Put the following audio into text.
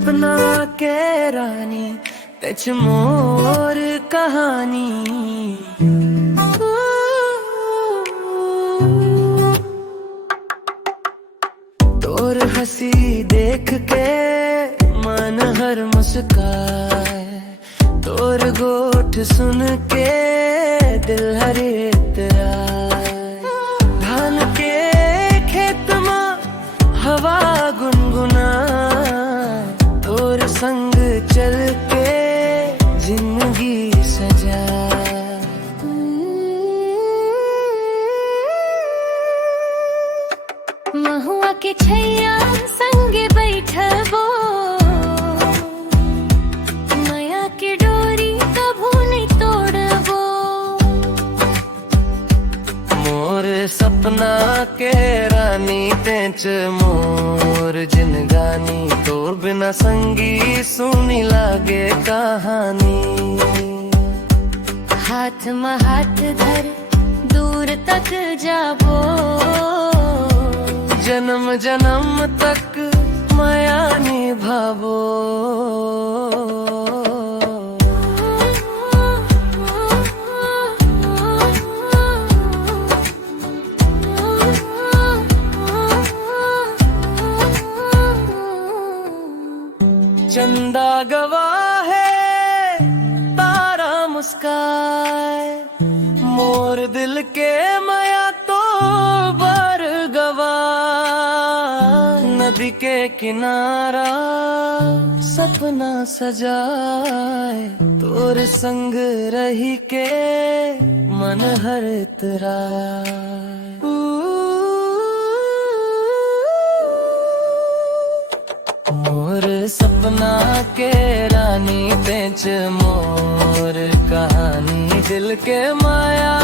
सपना के रानी तेच मोर कहानी। तोर हंसी देख के मन हर मुस्काए, तोर गोठ सुन के दिल हर इतराए। धान के खेत में हवा गुनगुनाए, तोर संग चल के जिंदगी सजाए। महुआ के छैया संगे बैठबो, माया के डोरी कभू नहीं तोड़बो। मोर सपना के रानी तेच मोर जिनगानी। तोर बिना संगी सुनी लागे कहानी। हाथ में हाथ धर दूर तक जाबो, जन्म जन्म तक माया निभाबो। चंदा गवाह है तारा मुस्काए, मोर दिल के माया तो बार गवा। नदी के किनारा सपना सजाए, तोर संग रही के मन हर इतराए। मोर सपना के रानी तेच मोर कहानी। दिल के माया